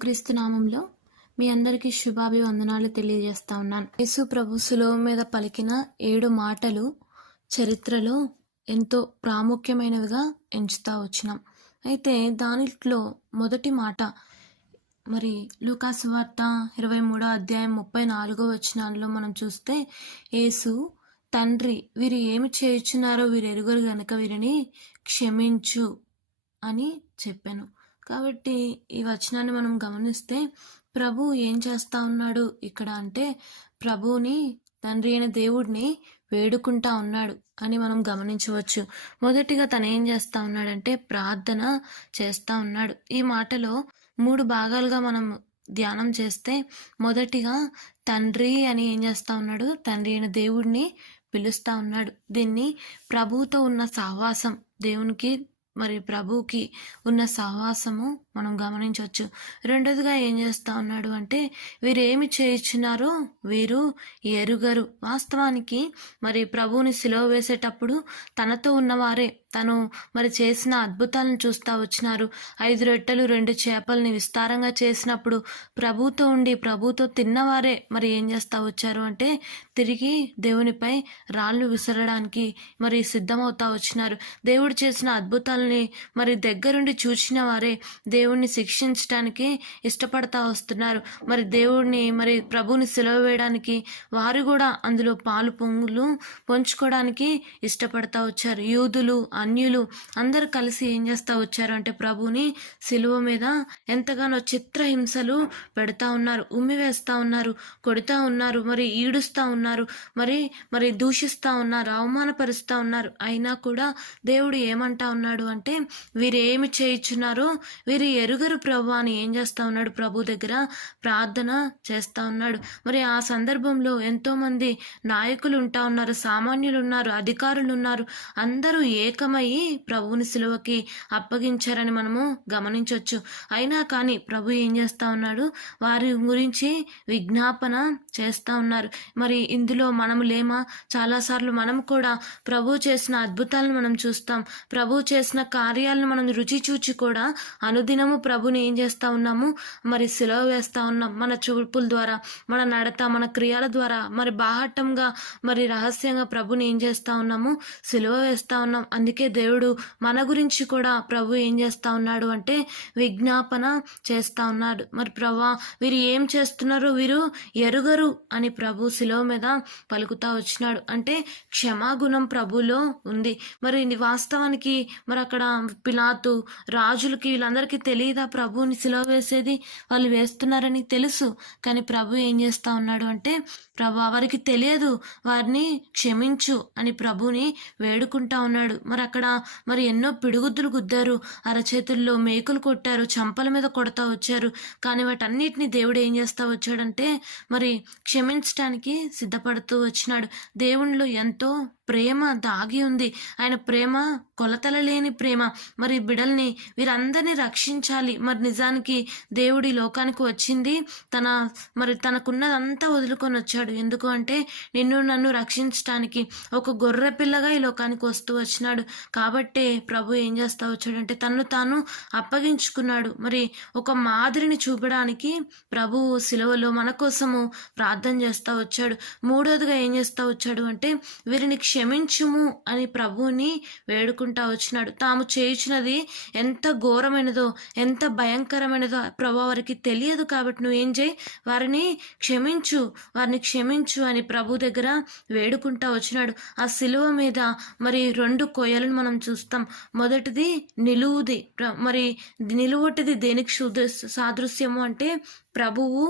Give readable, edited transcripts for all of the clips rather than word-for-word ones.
యేసుక్రీస్తు నామంలో మీ అందరికీ శుభాభివందనాలు తెలియజేస్తా ఉన్నాను. యేసు ప్రభు శిలువ మీద పలికిన 7 మాటలు చరిత్రలో ఎంతో ప్రాముఖ్యమైనవిగా ఎంచుతా వచ్చినాం. అయితే దానిలో మొదటి మాట మరి లూకాసు వార్త 23వ అధ్యాయం 34వ వచనంలో మనం చూస్తే, యేసు తండ్రి వీరు ఏమి చేయుచున్నారో వీరు ఎరుగరు గనుక వీరిని క్షమించు అని చెప్పాను. కాబట్టి ఈ వచనాన్ని మనం గమనిస్తే ప్రభు ఏం చేస్తా ఉన్నాడు ఇక్కడ అంటే, ప్రభువుని తండ్రి అయిన దేవుడిని వేడుకుంటా ఉన్నాడు అని మనం గమనించవచ్చు. మొదటిగా తను ఏం చేస్తా ఉన్నాడంటే ప్రార్థన చేస్తా ఉన్నాడు. ఈ మాటలో 3 భాగాలుగా మనం ధ్యానం చేస్తే, మొదటిగా తండ్రి అని ఏం చేస్తా ఉన్నాడు, తండ్రి అయిన దేవుడిని పిలుస్తా ఉన్నాడు. దీన్ని ప్రభువుతో ఉన్న సహవాసం, దేవునికి మరి ప్రభువుకి ఉన్న సహవాసము మనం గమనించవచ్చు. రెండోదిగా ఏం చేస్తా ఉన్నాడు అంటే, వీరు ఏమి చేయించున్నారో వీరు ఎరుగరు. వాస్తవానికి మరి ప్రభువుని సిలువ వేసేటప్పుడు తనతో ఉన్నవారే తను మరి చేసిన అద్భుతాలను చూస్తూ వచ్చినారు. 5 రొట్టెలు 2 చేపల్ని విస్తారంగా చేసినప్పుడు ప్రభుతో ఉండి ప్రభుతో తిన్నవారే మరి ఏం చేస్తూ వచ్చారు అంటే, తిరిగి దేవునిపై రాళ్ళు విసరడానికి మరి సిద్ధమవుతా వచ్చినారు. దేవుడు చేసిన అద్భుతాలని మరి దగ్గరుండి చూసిన వారే దేవుణ్ణి శిక్షించడానికి ఇష్టపడతా వస్తున్నారు. మరి దేవుడిని మరి ప్రభుని సిలువ వేయడానికి వారు కూడా అందులో పాలు పంచుకోవడానికి ఇష్టపడతా వచ్చారు. యూదులు, అన్యులు అందరు కలిసి ఏం చేస్తూ వచ్చారు అంటే, ప్రభుని సిలువ మీద ఎంతగానో చిత్రహింసలు పెడతా ఉన్నారు, ఉమ్మివేస్తూ ఉన్నారు, కొడుతూ ఉన్నారు, మరి ఈడుస్తూ ఉన్నారు, మరి దూషిస్తూ ఉన్నారు, అవమానపరుస్తూ ఉన్నారు. అయినా కూడా దేవుడు ఏమంటా ఉన్నాడు అంటే, వీరు ఏమి చేయించున్నారో వీరు ఎరుగరు ప్రభు అని ఏం చేస్తూ ఉన్నాడు, ప్రభు దగ్గర ప్రార్థన చేస్తూ ఉన్నాడు. మరి ఆ సందర్భంలో ఎంతోమంది నాయకులు ఉంటా ఉన్నారు, సామాన్యులు ఉన్నారు, అధికారులు ఉన్నారు, అందరూ ఏకమయ్యి ప్రభువుని సిలువకి అప్పగించారని మనము గమనించవచ్చు. అయినా కానీ ప్రభు ఏం చేస్తూ ఉన్నాడు, వారి గురించి విజ్ఞాపన చేస్తూ ఉన్నారు. మరి ఇందులో మనము లేమా? చాలాసార్లు మనం కూడా ప్రభు చేసిన అద్భుతాలను మనం చూస్తాం, ప్రభు చేసిన కార్యాలను మనం రుచి చూచి కూడా అనుదినము ప్రభుని ఏం చేస్తూ ఉన్నాము, మరి సిలువ వేస్తూ ఉన్నాం. మన చూపుల ద్వారా, మన నడత, మన క్రియల ద్వారా, మరి బాహటంగా మరి రహస్యంగా ప్రభుని ఏం చేస్తూ ఉన్నాము, సిలువ వేస్తూ ఉన్నాం. అందుకే దేవుడు మన గురించి కూడా ప్రభు ఏం చేస్తూ ఉన్నాడు అంటే విజ్ఞాపన చేస్తూ ఉన్నాడు. మరి ప్రభా వీరు ఏం చేస్తున్నారో వీరు ఎరుగరు అని ప్రభు సిలువ మీద పలుకుతా వచ్చినాడు. అంటే క్షమాగుణం ప్రభులో ఉంది. మరి వాస్తవానికి మరి అక్కడ పిలాతు, రాజులకి, వీళ్ళందరికీ తెలియదా ప్రభుని సిలువ వేసేది? వాళ్ళు వేస్తున్నారని తెలుసు, కానీ ప్రభు ఏం చేస్తూ ఉన్నాడు అంటే, ప్రభు వారికి తెలియదు, వారిని క్షమించు అని ప్రభుని వేడుకుంటా ఉన్నాడు. మరి అక్కడ మరి ఎన్నో పిడుగుద్దులు గుద్దారు, అరచేతుల్లో మేకులు కొట్టారు, చంపల మీద కొడతా వచ్చారు. కానీ వాటన్నిటిని దేవుడు ఏం చేస్తా వచ్చాడంటే మరి క్షమించడానికి సిద్ధపడుతూ వచ్చినాడు. దేవునిలో ఎంతో ప్రేమ దాగి ఉంది. ఆయన ప్రేమ కొలతల లేని ప్రేమ. మరి బిడల్ని వీరందరినీ రక్షించాలి. మరి నిజానికి దేవుడి లోకానికి వచ్చింది తనకున్నదంతా వదులుకొని వచ్చాడు. ఎందుకు అంటే నిన్ను నన్ను రక్షించడానికి ఒక గొర్రె పిల్లగా ఈ లోకానికి వస్తూ వచ్చినాడు. కాబట్టే ప్రభు ఏం చేస్తా వచ్చాడంటే తన్ను తాను అప్పగించుకున్నాడు. మరి ఒక మాదిరిని చూపడానికి ప్రభు సిలువలో మన కోసము ప్రార్థన చేస్తూ వచ్చాడు. మూడోదిగా ఏం చేస్తూ వచ్చాడు అంటే, వీరిని క్షమించుము అని ప్రభువుని వేడుకుంటా వచ్చినాడు. తాము చేయించినది ఎంత ఘోరమైనదో, ఎంత భయంకరమైనదో ప్రభు వారికి తెలియదు. కాబట్టి నువ్వేం చేయి, వారిని క్షమించు అని ప్రభు దగ్గర వేడుకుంటా వచ్చినాడు. ఆ సిలువ మీద మరి 2 కొయ్యలను మనం చూస్తాం. మొదటిది నిలువుది. మరి నిలువటిది దేనికి సాదృశ్యము అంటే, ప్రభువు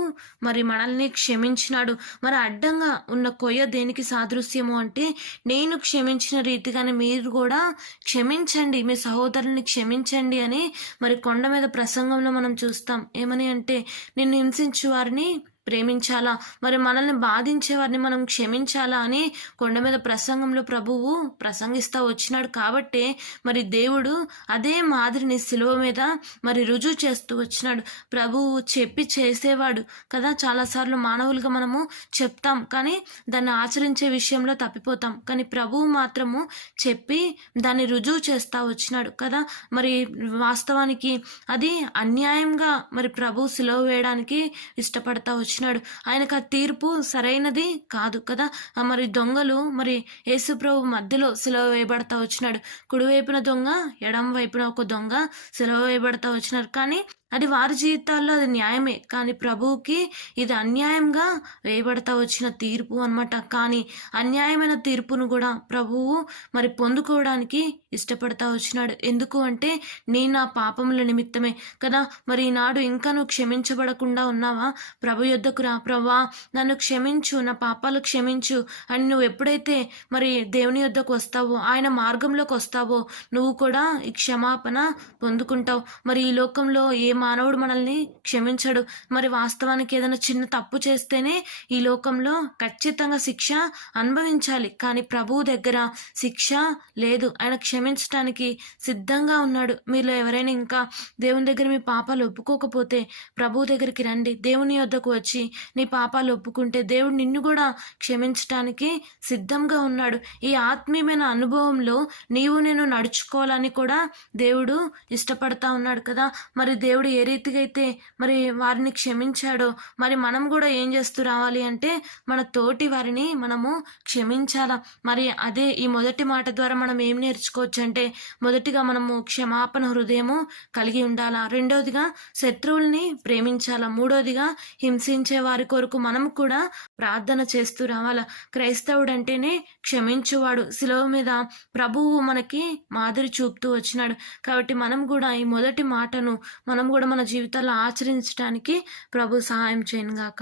మరి మనల్ని క్షమించినాడు. మరి అడ్డంగా ఉన్న కొయ్య దేనికి సాదృశ్యము అంటే, నేను క్షమించిన రీతిగానే మీరు కూడా క్షమించండి, మీ సహోదరుని క్షమించండి అని మరి కొండ మీద ప్రసంగంలో మనం చూస్తాం. ఏమని అంటే, నిన్ను హింసించు వారిని ప్రేమించాలా, మరి మనల్ని బాధించే వారిని మనం క్షమించాలా అని కొండ మీద ప్రసంగంలో ప్రభువు ప్రసంగిస్తూ వచ్చినాడు. కాబట్టే మరి దేవుడు అదే మాదిరిని శిలువ మీద మరి రుజువు చేస్తూ వచ్చినాడు. ప్రభువు చెప్పి చేసేవాడు కదా. చాలాసార్లు మానవులుగా మనము చెప్తాం, కానీ దాన్ని ఆచరించే విషయంలో తప్పిపోతాం. కానీ ప్రభువు మాత్రము చెప్పి దాన్ని రుజువు చేస్తూ వచ్చినాడు కదా. మరి వాస్తవానికి అది అన్యాయంగా మరి ప్రభు సిలువ వేయడానికి ఇష్టపడతా వచ్చినాడు. ఆయనకు ఆ తీర్పు సరైనది కాదు కదా. మరి దొంగలు మరి యేసు ప్రభు మధ్యలో సిలువ వేయబడతా వచ్చినాడు. కుడివైపున దొంగ, ఎడమ వైపున ఒక దొంగ సిలువ వేయబడతా వచ్చినారు. కానీ అది వారి జీవితాల్లో అది న్యాయమే, కానీ ప్రభువుకి ఇది అన్యాయంగా వేయబడతా వచ్చిన తీర్పు అన్నమాట. కానీ అన్యాయమైన తీర్పును కూడా ప్రభువు మరి పొందుకోవడానికి ఇష్టపడతా వచ్చినాడు. ఎందుకు అంటే నా పాపముల నిమిత్తమే కదా. మరి ఈనాడు ఇంకా నువ్వు క్షమించబడకుండా ఉన్నావా? ప్రభు యొద్దకు రా, ప్రభా నన్ను క్షమించు, నా పాపాలు క్షమించు అని నువ్వు ఎప్పుడైతే మరి దేవుని యొద్దకు వస్తావో, ఆయన మార్గంలోకి వస్తావో, నువ్వు కూడా ఈ క్షమాపణ పొందుకుంటావు. మరి ఈ లోకంలో ఏ మానవుడు మనల్ని క్షమించడు. మరి వాస్తవానికి ఏదైనా చిన్న తప్పు చేస్తేనే ఈ లోకంలో ఖచ్చితంగా శిక్ష అనుభవించాలి, కానీ ప్రభువు దగ్గర శిక్ష లేదు. ఆయన క్షమించడానికి సిద్ధంగా ఉన్నాడు. మీలో ఎవరైనా ఇంకా దేవుని దగ్గర మీ పాపాలు ఒప్పుకోకపోతే ప్రభువు దగ్గరికి రండి. దేవుని యొద్దకు వచ్చి నీ పాపాలు ఒప్పుకుంటే దేవుడు నిన్ను కూడా క్షమించటానికి సిద్ధంగా ఉన్నాడు. ఈ ఆత్మీయమైన అనుభవంలో నేను నడుచుకోవాలని కూడా దేవుడు ఇష్టపడతా ఉన్నాడు కదా. మరి దేవుడు ఏ రీతిగా అయితే మరి వారిని క్షమించాడో, మరి మనం కూడా ఏం చేస్తూ రావాలి అంటే మన తోటి వారిని మనము క్షమించాలా. మరి అదే ఈ మొదటి మాట ద్వారా మనం ఏం నేర్చుకోవచ్చు అంటే, మొదటిగా మనము క్షమాపణ హృదయము కలిగి ఉండాలా, రెండోదిగా శత్రువుల్ని ప్రేమించాలా, మూడోదిగా హింసించే వారి కొరకు మనం కూడా ప్రార్థన చేస్తూ రావాలా. క్రైస్తవుడు అంటేనే క్షమించువాడు. శిలువ మీద ప్రభువు మనకి మాదిరి చూపుతూ వచ్చినాడు. కాబట్టి మనం కూడా ఈ మొదటి మాటను మనం కూడా మన జీవితాల్లో ఆచరించడానికి ప్రభు సహాయం చేయను గాక.